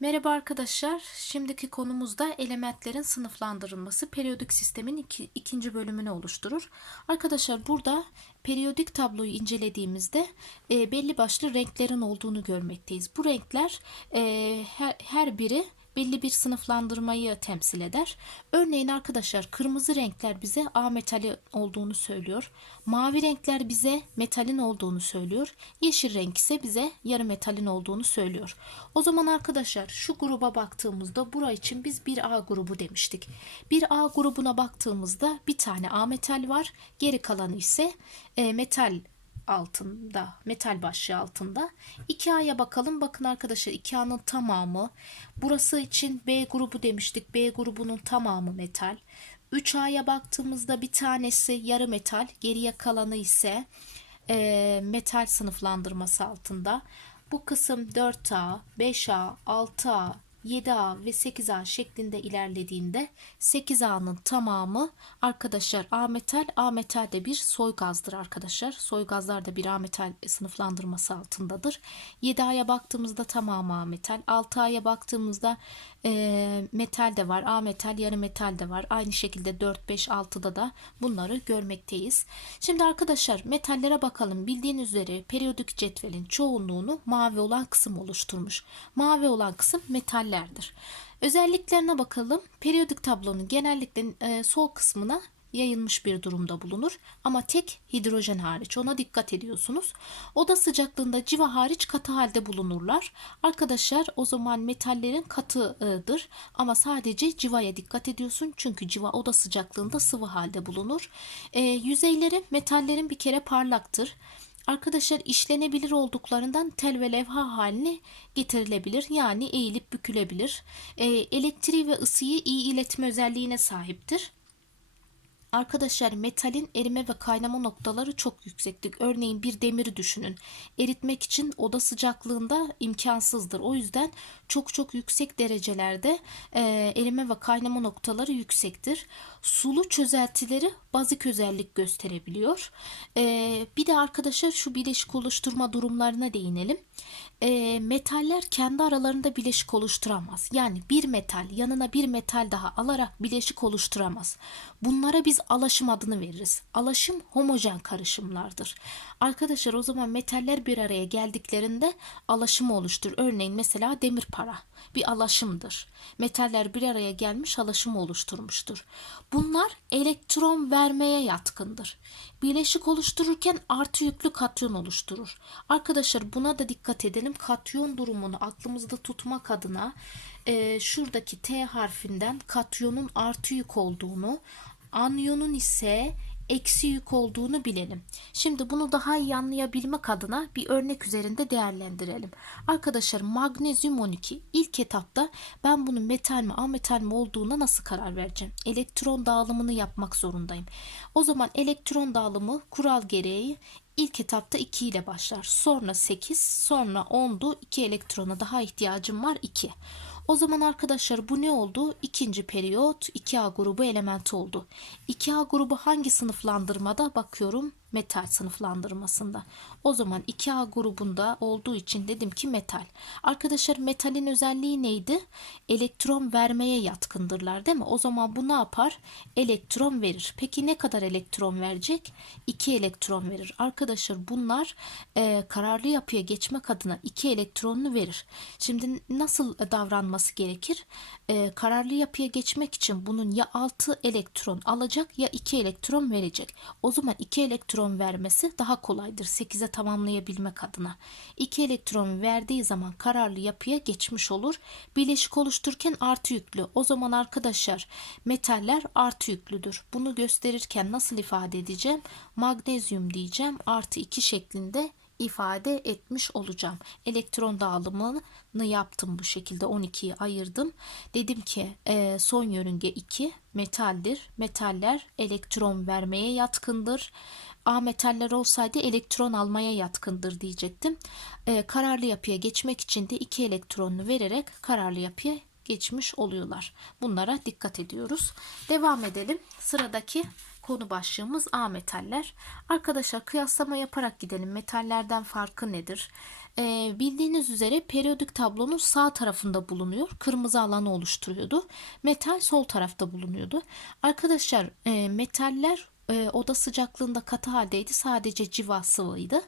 Merhaba arkadaşlar. Şimdiki konumuz da elementlerin sınıflandırılması. Periyodik sistemin iki, ikinci bölümünü oluşturur. Arkadaşlar burada periyodik tabloyu incelediğimizde e, belli başlı renklerin olduğunu görmekteyiz. Bu renkler e, her, her biri belli bir sınıflandırmayı temsil eder. Örneğin arkadaşlar kırmızı renkler bize A metali olduğunu söylüyor. Mavi renkler bize metalin olduğunu söylüyor. Yeşil renk ise bize yarı metalin olduğunu söylüyor. O zaman arkadaşlar şu gruba baktığımızda bura için biz bir A grubu demiştik. Bir A grubuna baktığımızda bir tane A metal var. Geri kalanı ise e, metal altında, metal başlığı altında. 2A'ya bakalım. Bakın arkadaşlar 2A'nın tamamı. Burası için B grubu demiştik. B grubunun tamamı metal. 3A'ya baktığımızda bir tanesi yarı metal. Geriye kalanı ise e, metal sınıflandırması altında. Bu kısım 4A, 5A, 6A, 7A ve 8A şeklinde ilerlediğinde 8A'nın tamamı arkadaşlar A metal, A metal de bir soy gazdır arkadaşlar. Soy gazlar da bir A metal sınıflandırması altındadır. 7A'ya baktığımızda tamamı A metal. 6A'ya baktığımızda e, metal de var, A metal, yarı metal de var. Aynı şekilde 4, 5, 6'da da bunları görmekteyiz. Şimdi arkadaşlar metallere bakalım. Bildiğiniz üzere periyodik cetvelin çoğunluğunu mavi olan kısım oluşturmuş. Mavi olan kısım metallerdir. Özelliklerine bakalım. Periyodik tablonun genellikle e, sol kısmına yayılmış bir durumda bulunur ama tek hidrojen hariç ona dikkat ediyorsunuz. Oda sıcaklığında civa hariç katı halde bulunurlar. Arkadaşlar o zaman metallerin katıdır ama sadece civaya dikkat ediyorsun çünkü civa oda sıcaklığında sıvı halde bulunur. E, yüzeyleri metallerin bir kere parlaktır. Arkadaşlar işlenebilir olduklarından tel ve levha haline getirilebilir. Yani eğilip bükülebilir. E, elektriği ve ısıyı iyi iletme özelliğine sahiptir. Arkadaşlar metalin erime ve kaynama noktaları çok yüksektir. Örneğin bir demiri düşünün. Eritmek için oda sıcaklığında imkansızdır. O yüzden çok çok yüksek derecelerde e, erime ve kaynama noktaları yüksektir. Sulu çözeltileri bazik özellik gösterebiliyor. E, bir de arkadaşlar şu bileşik oluşturma durumlarına değinelim. E, metaller kendi aralarında bileşik oluşturamaz. Yani bir metal yanına bir metal daha alarak bileşik oluşturamaz. Bunlara biz alaşım adını veririz. Alaşım homojen karışımlardır. Arkadaşlar o zaman metaller bir araya geldiklerinde alaşımı oluştur. Örneğin mesela demir para bir alaşımdır. Metaller bir araya gelmiş alaşımı oluşturmuştur. Bunlar elektron vermeye yatkındır. Bileşik oluştururken artı yüklü katyon oluşturur. Arkadaşlar buna da dikkat edelim. Katyon durumunu aklımızda tutmak adına e, şuradaki T harfinden katyonun artı yük olduğunu, anyonun ise eksi yük olduğunu bilelim. Şimdi bunu daha iyi anlayabilmek adına bir örnek üzerinde değerlendirelim. Arkadaşlar magnezyum 12 ilk etapta ben bunun metal mi ametal mi olduğuna nasıl karar vereceğim? Elektron dağılımını yapmak zorundayım. O zaman elektron dağılımı kural gereği ilk etapta 2 ile başlar. Sonra 8, sonra 10'du. 2 elektrona daha ihtiyacım var 2. O zaman arkadaşlar bu ne oldu? İkinci periyot 2A grubu elementi oldu. 2A grubu hangi sınıflandırmada bakıyorum? Metal sınıflandırmasında. O zaman 2A grubunda olduğu için dedim ki metal. Arkadaşlar metalin özelliği neydi? Elektron vermeye yatkındırlar değil mi? O zaman bu ne yapar? Elektron verir. Peki ne kadar elektron verecek? 2 elektron verir. Arkadaşlar bunlar e, kararlı yapıya geçmek adına 2 elektronunu verir. Şimdi nasıl davranması gerekir? E, kararlı yapıya geçmek için bunun ya 6 elektron alacak ya 2 elektron verecek. O zaman 2 elektron vermesi daha kolaydır 8'e tamamlayabilmek adına. 2 elektron verdiği zaman kararlı yapıya geçmiş olur. Bileşik oluştururken artı yüklü. O zaman arkadaşlar metaller artı yüklüdür. Bunu gösterirken nasıl ifade edeceğim? Magnezyum diyeceğim. Artı 2 şeklinde ifade etmiş olacağım. Elektron dağılımını yaptım bu şekilde 12'yi ayırdım. Dedim ki e, son yörünge 2 metaldir. Metaller elektron vermeye yatkındır. A metaller olsaydı elektron almaya yatkındır diyecektim. E, kararlı yapıya geçmek için de 2 elektronunu vererek kararlı yapıya geçmiş oluyorlar. Bunlara dikkat ediyoruz. Devam edelim. Sıradaki konu başlığımız A metaller. Arkadaşlar kıyaslama yaparak gidelim. Metallerden farkı nedir? Ee, bildiğiniz üzere periyodik tablonun sağ tarafında bulunuyor. Kırmızı alanı oluşturuyordu. Metal sol tarafta bulunuyordu. Arkadaşlar e, metaller e, oda sıcaklığında katı haldeydi. Sadece civa sıvıydı.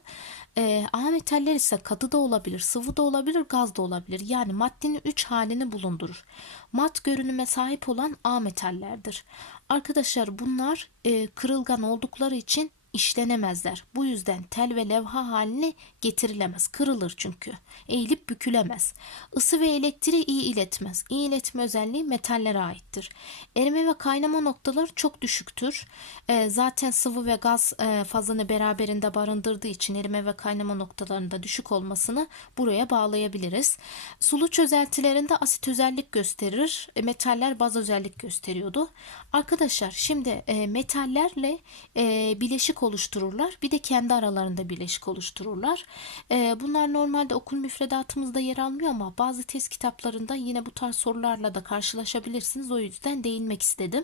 E, A metaller ise katı da olabilir, sıvı da olabilir, gaz da olabilir. Yani maddenin 3 halini bulundurur. Mat görünüme sahip olan A metallerdir. Arkadaşlar bunlar e, kırılgan oldukları için işlenemezler. Bu yüzden tel ve levha haline getirilemez. Kırılır çünkü. Eğilip bükülemez. Isı ve elektriği iyi iletmez. İyi iletme özelliği metallere aittir. Erime ve kaynama noktaları çok düşüktür. Ee, zaten sıvı ve gaz e, fazını beraberinde barındırdığı için erime ve kaynama noktalarında düşük olmasını buraya bağlayabiliriz. Sulu çözeltilerinde asit özellik gösterir. E, metaller baz özellik gösteriyordu. Arkadaşlar şimdi e, metallerle e, bileşik oluştururlar. Bir de kendi aralarında bileşik oluştururlar. E, bunlar normalde okul müfredatımızda yer almıyor ama bazı test kitaplarında yine bu tarz sorularla da karşılaşabilirsiniz. O yüzden değinmek istedim.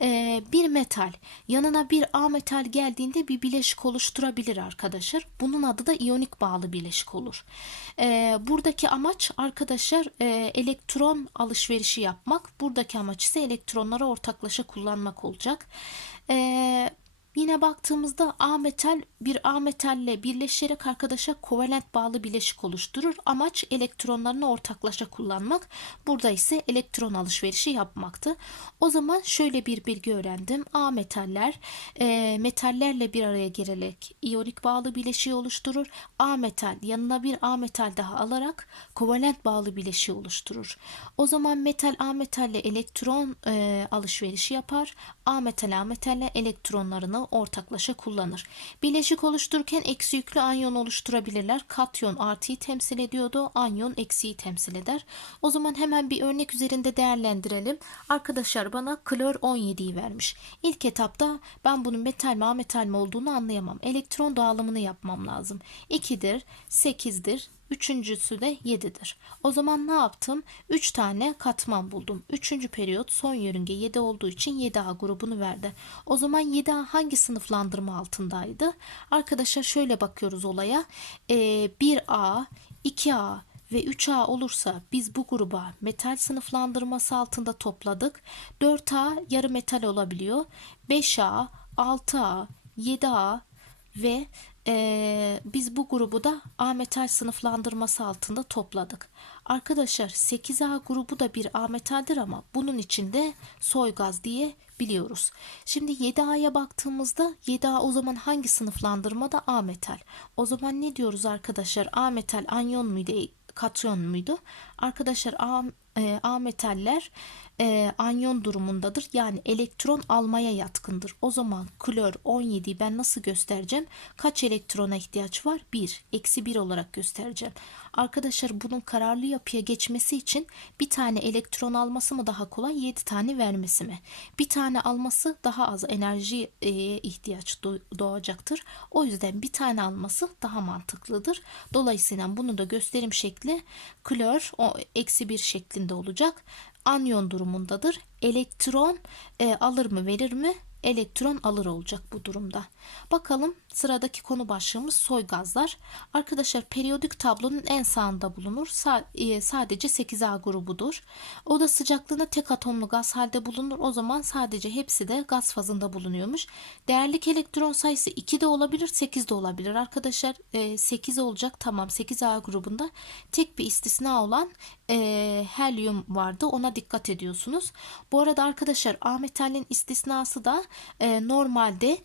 E, bir metal yanına bir A metal geldiğinde bir bileşik oluşturabilir arkadaşlar. Bunun adı da iyonik bağlı bileşik olur. E, buradaki amaç arkadaşlar e, elektron alışverişi yapmak. Buradaki amaç ise elektronları ortaklaşa kullanmak olacak. Eee Yine baktığımızda A metal bir A metalle birleşerek arkadaşa kovalent bağlı bileşik oluşturur. Amaç elektronlarını ortaklaşa kullanmak. Burada ise elektron alışverişi yapmaktı. O zaman şöyle bir bilgi öğrendim. A metaller e, metallerle bir araya gelerek iyonik bağlı bileşiği oluşturur. A metal yanına bir A metal daha alarak kovalent bağlı bileşiği oluşturur. O zaman metal A metalle elektron e, alışverişi yapar. A metal A metalle elektronlarını ortaklaşa kullanır. Bileşik oluştururken eksi yüklü anyon oluşturabilirler. Katyon artıyı temsil ediyordu. Anyon eksiyi temsil eder. O zaman hemen bir örnek üzerinde değerlendirelim. Arkadaşlar bana klor 17'yi vermiş. İlk etapta ben bunun metal mi ametal mi olduğunu anlayamam. Elektron dağılımını yapmam lazım. 2'dir, 8'dir, Üçüncüsü de 7'dir. O zaman ne yaptım? 3 tane katman buldum. Üçüncü periyot son yörünge 7 olduğu için 7A grubunu verdi. O zaman 7A hangi sınıflandırma altındaydı? Arkadaşlar şöyle bakıyoruz olaya. Ee, 1A, 2A ve 3A olursa biz bu gruba metal sınıflandırması altında topladık. 4A yarı metal olabiliyor. 5A, 6A, 7A ve ee, biz bu grubu da A metal sınıflandırması altında topladık. Arkadaşlar 8A grubu da bir A metaldir ama bunun içinde soy gaz diye biliyoruz. Şimdi 7A'ya baktığımızda 7A o zaman hangi sınıflandırmada A metal? O zaman ne diyoruz arkadaşlar? A metal anyon muydu? Katyon muydu? Arkadaşlar A, e, A metaller e, anyon durumundadır. Yani elektron almaya yatkındır. O zaman klor 17'yi ben nasıl göstereceğim? Kaç elektrona ihtiyaç var? 1. Eksi 1 olarak göstereceğim. Arkadaşlar bunun kararlı yapıya geçmesi için bir tane elektron alması mı daha kolay? 7 tane vermesi mi? Bir tane alması daha az enerji e, ihtiyaç doğacaktır. O yüzden bir tane alması daha mantıklıdır. Dolayısıyla bunu da gösterim şekli klor o eksi 1 şeklinde olacak anyon durumundadır. Elektron e, alır mı verir mi? Elektron alır olacak bu durumda. Bakalım sıradaki konu başlığımız soy gazlar. Arkadaşlar periyodik tablonun en sağında bulunur. Sa e, sadece 8A grubudur. Oda sıcaklığında tek atomlu gaz halde bulunur. O zaman sadece hepsi de gaz fazında bulunuyormuş. Değerlik elektron sayısı 2 de olabilir 8 de olabilir. Arkadaşlar e, 8 olacak tamam 8A grubunda tek bir istisna olan e, helyum vardı. Ona dikkat ediyorsunuz. Bu arada arkadaşlar A metalin istisnası da e, normalde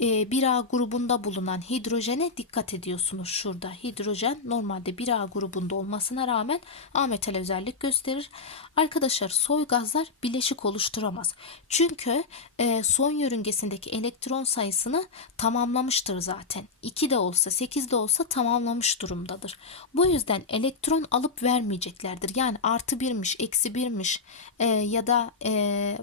1A e, grubunda bulunan hidrojene dikkat ediyorsunuz şurada. Hidrojen normalde 1A grubunda olmasına rağmen A metal özellik gösterir. Arkadaşlar soy gazlar bileşik oluşturamaz. Çünkü e, son yörüngesindeki elektron sayısını tamamlamıştır zaten. 2 de olsa 8 de olsa tamamlamış durumdadır. Bu yüzden elektron alıp vermeyeceklerdir. Yani artı 1'miş, eksi 1'miş e, ya da e,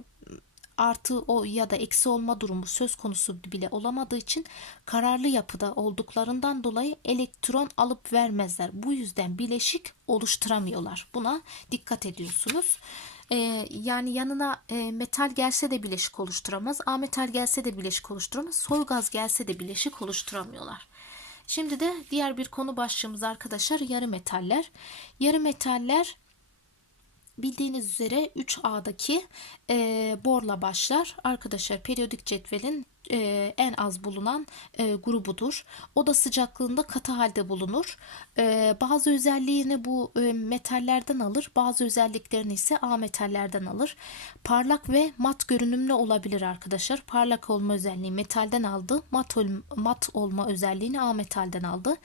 artı o ya da eksi olma durumu söz konusu bile olamadığı için kararlı yapıda olduklarından dolayı elektron alıp vermezler. Bu yüzden bileşik oluşturamıyorlar. Buna dikkat ediyorsunuz. Ee, yani yanına e, metal gelse de bileşik oluşturamaz. A metal gelse de bileşik oluşturamaz. Soy gaz gelse de bileşik oluşturamıyorlar. Şimdi de diğer bir konu başlığımız arkadaşlar yarı metaller. Yarı metaller bildiğiniz üzere 3A'daki e, borla başlar. Arkadaşlar periyodik cetvelin e, en az bulunan e, grubudur. Oda sıcaklığında katı halde bulunur. E, bazı özelliğini bu e, metallerden alır, bazı özelliklerini ise A metallerden alır. Parlak ve mat görünümlü olabilir arkadaşlar. Parlak olma özelliği metalden aldı, mat, ol, mat olma özelliğini A metalden aldı.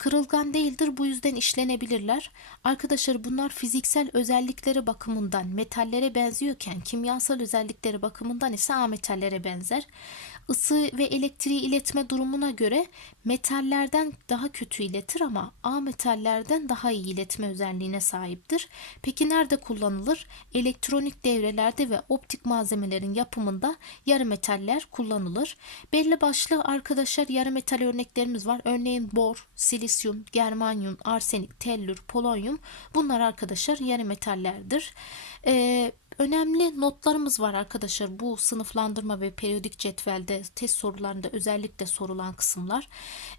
Kırılgan değildir bu yüzden işlenebilirler. Arkadaşlar bunlar fiziksel özellikleri bakımından metallere benziyorken kimyasal özellikleri bakımından ise A metallere benzer. Isı ve elektriği iletme durumuna göre metallerden daha kötü iletir ama A metallerden daha iyi iletme özelliğine sahiptir. Peki nerede kullanılır? Elektronik devrelerde ve optik malzemelerin yapımında yarı metaller kullanılır. Belli başlı arkadaşlar yarı metal örneklerimiz var. Örneğin bor, silisyum, germanyum, arsenik, tellür, polonyum bunlar arkadaşlar yarı metallerdir. Ee, önemli notlarımız var arkadaşlar bu sınıflandırma ve periyodik cetvelde test sorularında özellikle sorulan kısımlar.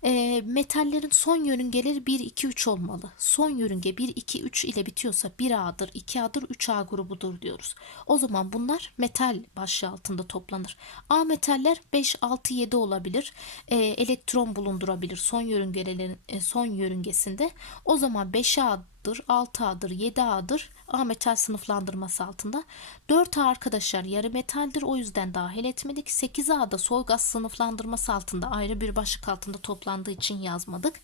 E, metallerin son yörüngeleri 1, 2, 3 olmalı. Son yörünge 1, 2, 3 ile bitiyorsa 1A'dır, 2A'dır, 3A grubudur diyoruz. O zaman bunlar metal başlığı altında toplanır. A metaller 5, 6, 7 olabilir. E, elektron bulundurabilir son yörüngelerin e, son yörüngesinde. O zaman 5A 6A'dır, 7A'dır A metal sınıflandırması altında. 4A arkadaşlar yarı metaldir o yüzden dahil etmedik. 8A'da soy gaz sınıflandırması altında ayrı bir başlık altında toplandığı için yazmadık.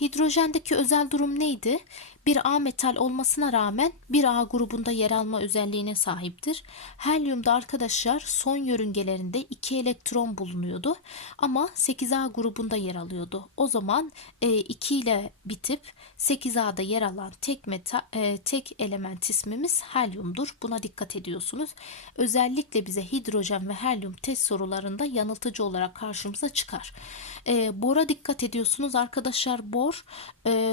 Hidrojendeki özel durum neydi? Bir A metal olmasına rağmen bir A grubunda yer alma özelliğine sahiptir. Helyumda arkadaşlar son yörüngelerinde 2 elektron bulunuyordu ama 8A grubunda yer alıyordu. O zaman 2 e, ile bitip 8A'da yer alan tek metal e, tek element ismimiz helyumdur. Buna dikkat ediyorsunuz. Özellikle bize hidrojen ve helyum test sorularında yanıltıcı olarak karşımıza çıkar. E, bora dikkat ediyorsunuz arkadaşlar. Bor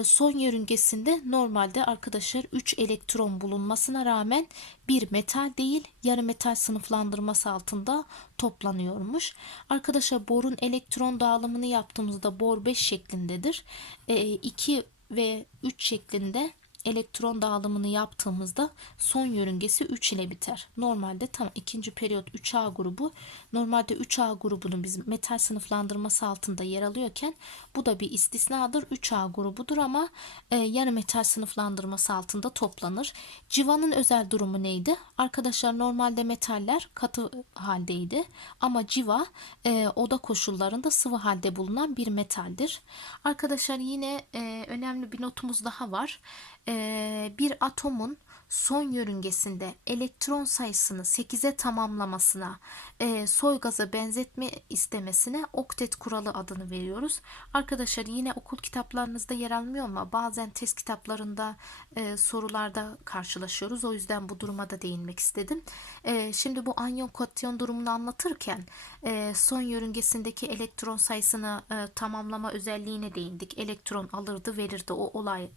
son yörüngesinde normalde arkadaşlar 3 elektron bulunmasına rağmen bir metal değil yarı metal sınıflandırması altında toplanıyormuş. Arkadaşlar borun elektron dağılımını yaptığımızda bor 5 şeklindedir. 2 ve 3 şeklinde elektron dağılımını yaptığımızda son yörüngesi 3 ile biter. Normalde tam ikinci periyot 3A grubu normalde 3A grubunun biz metal sınıflandırması altında yer alıyorken bu da bir istisnadır. 3A grubudur ama e, yarı metal sınıflandırması altında toplanır. Civanın özel durumu neydi? Arkadaşlar normalde metaller katı haldeydi ama civa e, oda koşullarında sıvı halde bulunan bir metaldir. Arkadaşlar yine e, önemli bir notumuz daha var bir atomun son yörüngesinde elektron sayısını 8'e tamamlamasına, e, soy gaza benzetme istemesine oktet kuralı adını veriyoruz. Arkadaşlar yine okul kitaplarınızda yer almıyor ama bazen test kitaplarında e, sorularda karşılaşıyoruz. O yüzden bu duruma da değinmek istedim. E, şimdi bu anyon katyon durumunu anlatırken e, son yörüngesindeki elektron sayısını e, tamamlama özelliğine değindik. Elektron alırdı verirdi o olay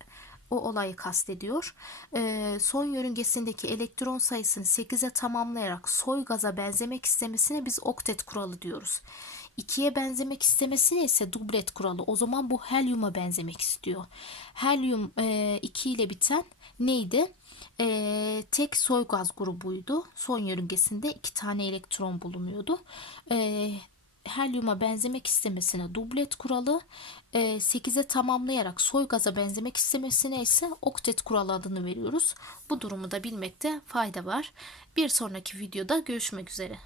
o olayı kastediyor. E, son yörüngesindeki elektron sayısını 8'e tamamlayarak soy gaza benzemek istemesine biz oktet kuralı diyoruz. 2'ye benzemek istemesine ise dublet kuralı. O zaman bu helyuma benzemek istiyor. Helyum e, 2 ile biten neydi? E, tek soy gaz grubuydu. Son yörüngesinde iki tane elektron bulunuyordu. E, helyuma benzemek istemesine dublet kuralı, 8'e tamamlayarak soy benzemek istemesine ise oktet kuralı adını veriyoruz. Bu durumu da bilmekte fayda var. Bir sonraki videoda görüşmek üzere.